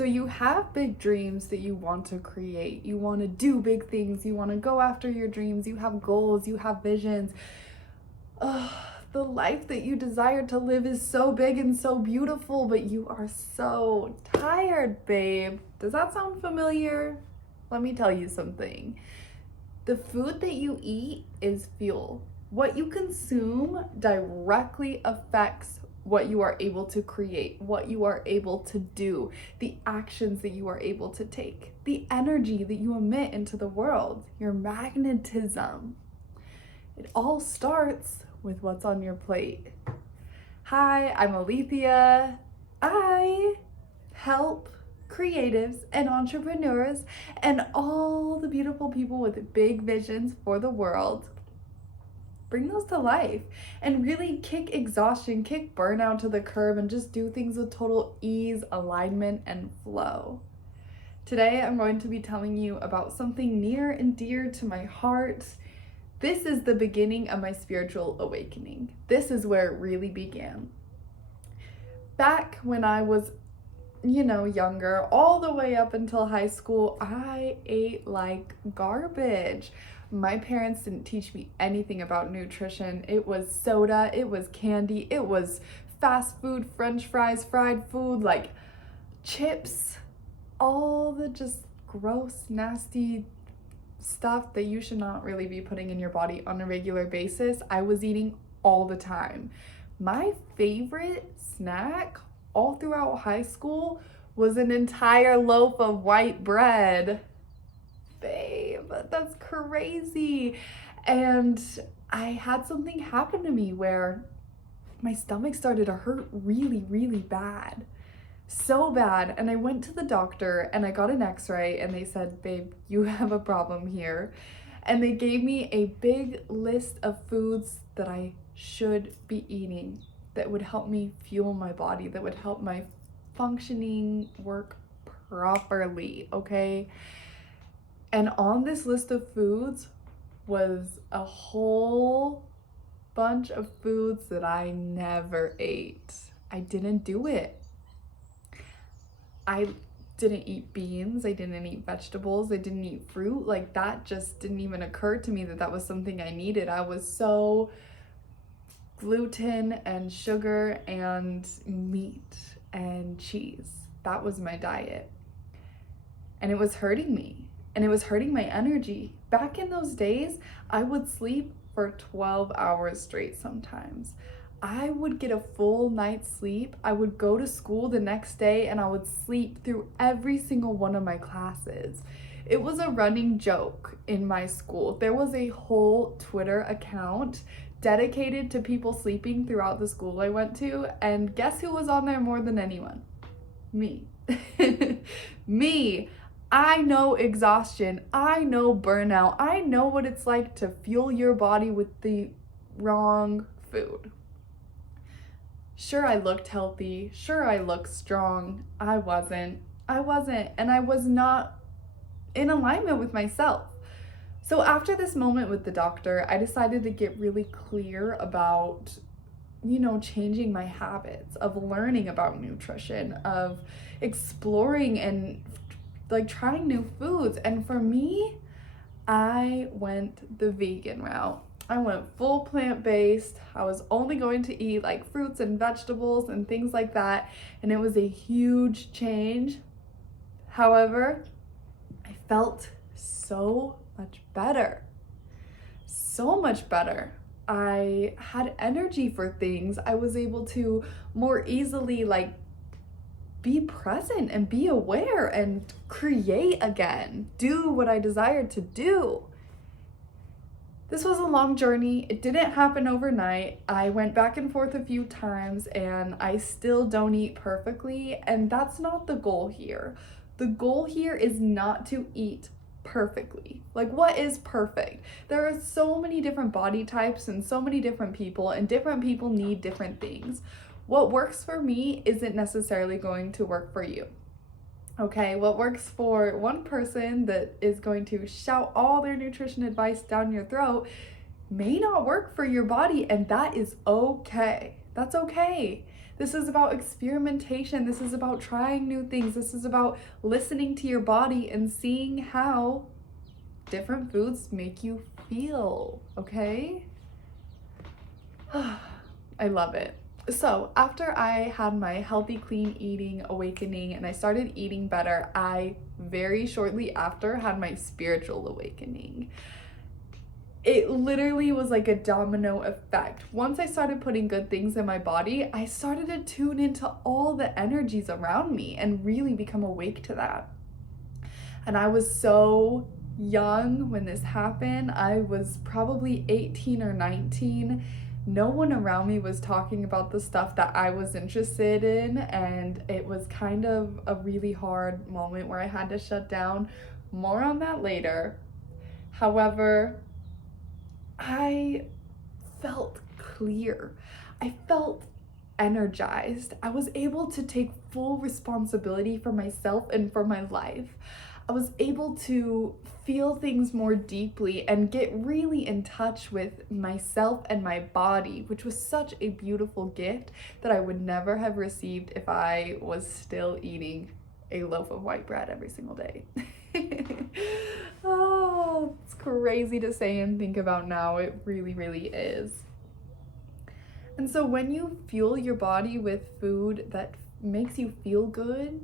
So you have big dreams that you want to create. You want to do big things. You want to go after your dreams. You have goals. You have visions. The life that you desire to live is so big and so beautiful, but you are so tired, babe. Does that sound familiar? Let me tell you something. The food that you eat is fuel. What you consume directly affects what you are able to create, what you are able to do, the actions that you are able to take, the energy that you emit into the world, your magnetism. It all starts with what's on your plate. Hi, I'm Alethea. I help creatives and entrepreneurs and all the beautiful people with big visions for the world bring those to life and really kick exhaustion, kick burnout to the curb, and just do things with total ease, alignment, and flow. Today, I'm going to be telling you about something near and dear to my heart. This is the beginning of my spiritual awakening. This is where it really began. Back when I was, younger, all the way up until high school, I ate like garbage. My parents didn't teach me anything about nutrition. It was soda, it was candy, it was fast food, french fries, fried food, like chips, all the just gross, nasty stuff that you should not really be putting in your body on a regular basis. I was eating all the time. My favorite snack all throughout high school was an entire loaf of white bread. Babe, that's crazy. And I had something happen to me where my stomach started to hurt really, really bad. So bad. And I went to the doctor and I got an x-ray and they said, babe, you have a problem here. And they gave me a big list of foods that I should be eating that would help me fuel my body, that would help my functioning work properly, okay? And on this list of foods was a whole bunch of foods that I never ate. I didn't do it. I didn't eat beans, I didn't eat vegetables, I didn't eat fruit. Like, that just didn't even occur to me that that was something I needed. I was so gluten and sugar and meat and cheese. That was my diet. And it was hurting me. And it was hurting my energy. Back in those days, I would sleep for 12 hours straight sometimes. I would get a full night's sleep. I would go to school the next day and I would sleep through every single one of my classes. It was a running joke in my school. There was a whole Twitter account dedicated to people sleeping throughout the school I went to. And guess who was on there more than anyone? Me. Me. I know exhaustion. I know burnout. I know what it's like to fuel your body with the wrong food. Sure, I looked healthy. Sure, I looked strong. I wasn't. And I was not in alignment with myself. So after this moment with the doctor, I decided to get really clear about, changing my habits, of learning about nutrition, of exploring and like trying new foods. And for me, I went the vegan route. I went full plant-based. I was only going to eat like fruits and vegetables and things like that. And it was a huge change. However, I felt so much better. So much better. I had energy for things. I was able to more easily be present and be aware and create again, do what I desired to do. This was a long journey. It didn't happen overnight. I went back and forth a few times and I still don't eat perfectly, and that's not the goal here. The goal here is not to eat perfectly. Like, what is perfect? There are so many different body types and so many different people, and different people need different things. What works for me isn't necessarily going to work for you. Okay, what works for one person that is going to shout all their nutrition advice down your throat may not work for your body, and that is okay. That's okay. This is about experimentation. This is about trying new things. This is about listening to your body and seeing how different foods make you feel, okay? I love it. So after I had my healthy, clean eating awakening and I started eating better, I very shortly after had my spiritual awakening. It literally was like a domino effect. Once I started putting good things in my body, I started to tune into all the energies around me and really become awake to that. And I was so young when this happened. I was probably 18 or 19. No one around me was talking about the stuff that I was interested in, and it was kind of a really hard moment where I had to shut down. More on that later. However, I felt clear. I felt energized. I was able to take full responsibility for myself and for my life. I was able to feel things more deeply and get really in touch with myself and my body, which was such a beautiful gift that I would never have received if I was still eating a loaf of white bread every single day. Oh, it's crazy to say and think about now. It really, really is. And so when you fuel your body with food that makes you feel good,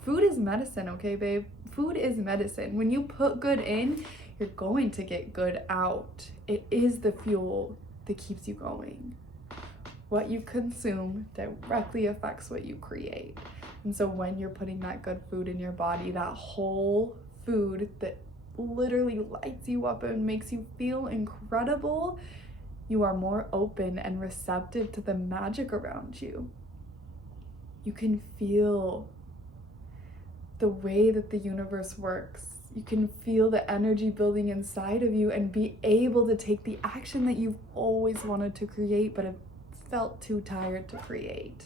food is medicine, okay, babe? Food is medicine. When you put good in, you're going to get good out. It is the fuel that keeps you going. What you consume directly affects what you create. And so when you're putting that good food in your body, that whole food that literally lights you up and makes you feel incredible, you are more open and receptive to the magic around you. You can feel the way that the universe works. You can feel the energy building inside of you and be able to take the action that you've always wanted to create but have felt too tired to create.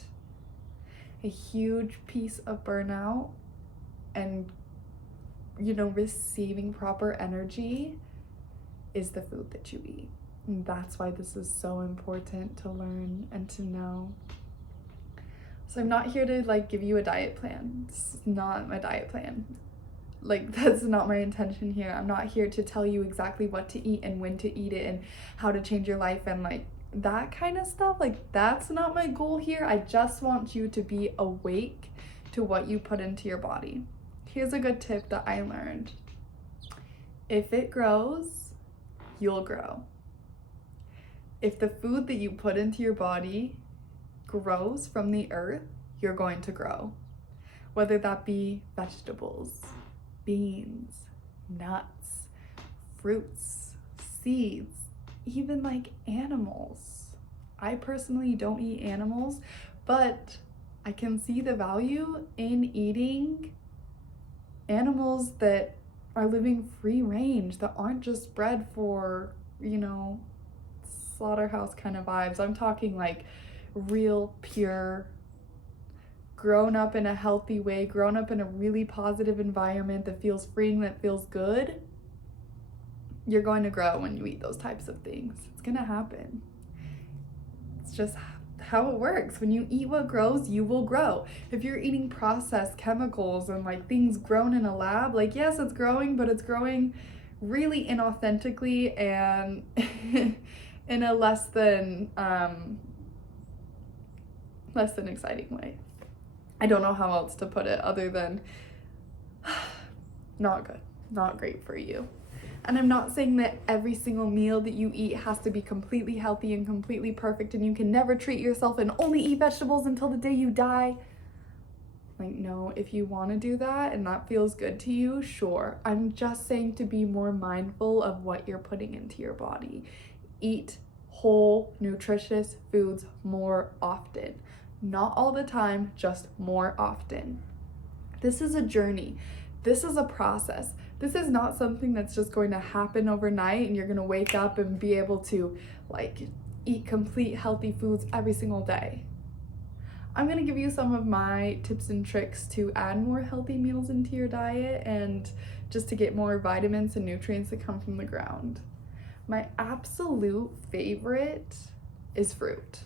A huge piece of burnout and, receiving proper energy is the food that you eat. And that's why this is so important to learn and to know. So I'm not here to give you a diet plan. It's not my diet plan. That's not my intention here. I'm not here to tell you exactly what to eat and when to eat it and how to change your life and that kind of stuff. That's not my goal here. I just want you to be awake to what you put into your body. Here's a good tip that I learned. If it grows, you'll grow. If the food that you put into your body grows from the earth, you're going to grow. Whether that be vegetables, beans, nuts, fruits, seeds, even animals. I personally don't eat animals, but I can see the value in eating animals that are living free range, that aren't just bred for, slaughterhouse kind of vibes. I'm talking real, pure, grown up in a healthy way, grown up in a really positive environment that feels freeing, that feels good. You're going to grow when you eat those types of things. It's going to happen. It's just how it works. When you eat what grows, you will grow. If you're eating processed chemicals and things grown in a lab, yes, it's growing, but it's growing really inauthentically and in a less than exciting way. I don't know how else to put it other than not good, not great for you. And I'm not saying that every single meal that you eat has to be completely healthy and completely perfect and you can never treat yourself and only eat vegetables until the day you die. No, if you want to do that and that feels good to you, sure. I'm just saying to be more mindful of what you're putting into your body. Eat whole, nutritious foods more often. Not all the time, just more often. This is a journey. This is a process. This is not something that's just going to happen overnight and you're going to wake up and be able to eat complete healthy foods every single day. I'm going to give you some of my tips and tricks to add more healthy meals into your diet and just to get more vitamins and nutrients that come from the ground. My absolute favorite is fruit.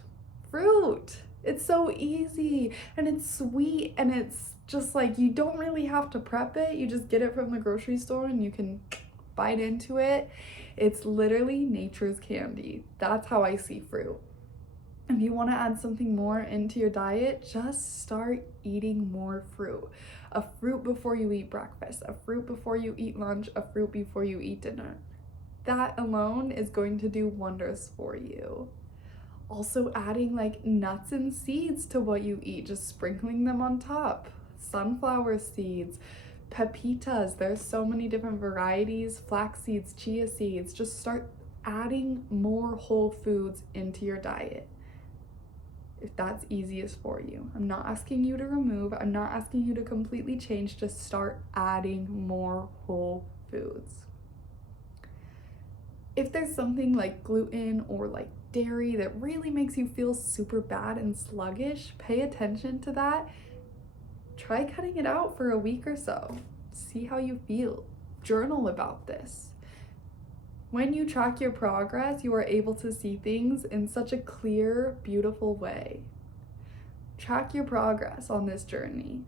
Fruit! It's so easy and it's sweet and it's just like you don't really have to prep it. You just get it from the grocery store and you can bite into it. It's literally nature's candy. That's how I see fruit. If you want to add something more into your diet, just start eating more fruit. A fruit before you eat breakfast, a fruit before you eat lunch, a fruit before you eat dinner. That alone is going to do wonders for you. Also adding like nuts and seeds to what you eat, just sprinkling them on top. Sunflower seeds, pepitas, there's so many different varieties, flax seeds, chia seeds. Just start adding more whole foods into your diet if that's easiest for you. I'm not asking you to remove, I'm not asking you to completely change, just start adding more whole foods. If there's something like gluten or like dairy that really makes you feel super bad and sluggish, pay attention to that. Try cutting it out for a week or so. See how you feel. Journal about this. When you track your progress, you are able to see things in such a clear, beautiful way. Track your progress on this journey.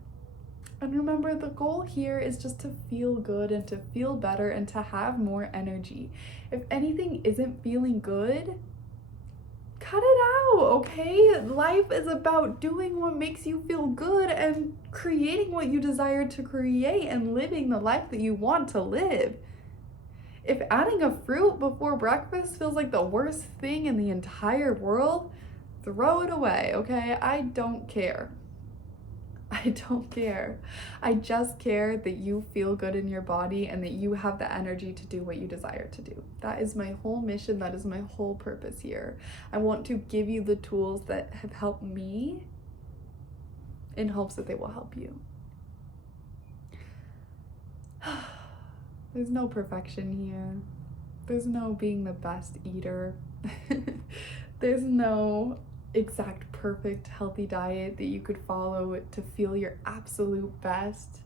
And remember, the goal here is just to feel good and to feel better and to have more energy. If anything isn't feeling good, cut it out, okay? Life is about doing what makes you feel good and creating what you desire to create and living the life that you want to live. If adding a fruit before breakfast feels like the worst thing in the entire world, throw it away, okay? I don't care. I don't care. I just care that you feel good in your body and that you have the energy to do what you desire to do. That is my whole mission. That is my whole purpose here. I want to give you the tools that have helped me in hopes that they will help you. There's no perfection here. There's no being the best eater. There's no exact perfect healthy diet that you could follow to feel your absolute best.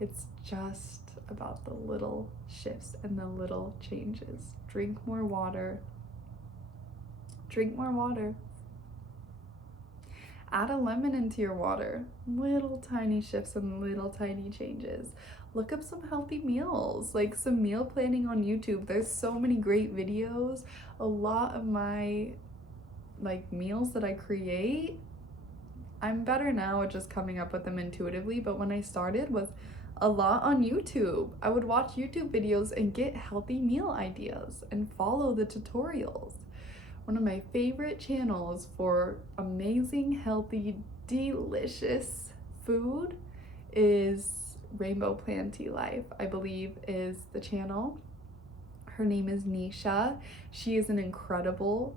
It's just about the little shifts and the little changes. Drink more water. Drink more water. Add a lemon into your water. Little tiny shifts and little tiny changes. Look up some healthy meals, like some meal planning on YouTube. There's so many great videos. A lot of my meals that I create, I'm better now at just coming up with them intuitively, but when I started was a lot on YouTube. I would watch YouTube videos and get healthy meal ideas and follow the tutorials. One of my favorite channels for amazing, healthy, delicious food is Rainbow Planty Life, I believe is the channel. Her name is Nisha. She is an incredible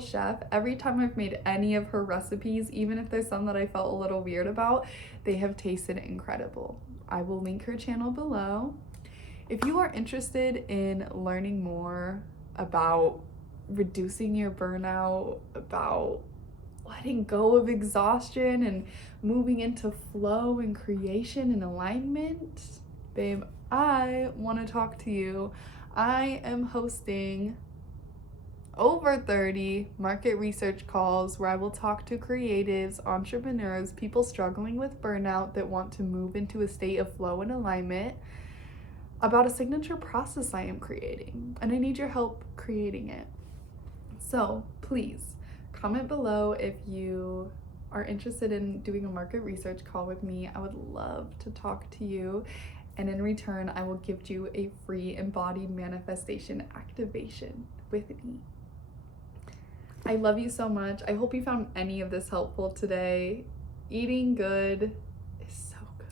chef. Every time I've made any of her recipes, even if there's some that I felt a little weird about, they have tasted incredible. I will link her channel below. If you are interested in learning more about reducing your burnout, about letting go of exhaustion and moving into flow and creation and alignment, babe, I want to talk to you. I am hosting over 30 market research calls where I will talk to creatives, entrepreneurs, people struggling with burnout that want to move into a state of flow and alignment about a signature process I am creating, and I need your help creating it. So please comment below if you are interested in doing a market research call with me. I would love to talk to you, and in return I will give you a free embodied manifestation activation with me. I love you so much. I hope you found any of this helpful today. Eating good is so good.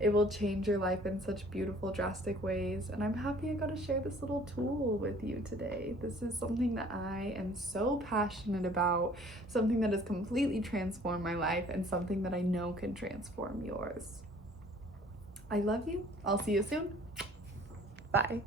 It will change your life in such beautiful, drastic ways. And I'm happy I got to share this little tool with you today. This is something that I am so passionate about, something that has completely transformed my life, and something that I know can transform yours. I love you. I'll see you soon. Bye.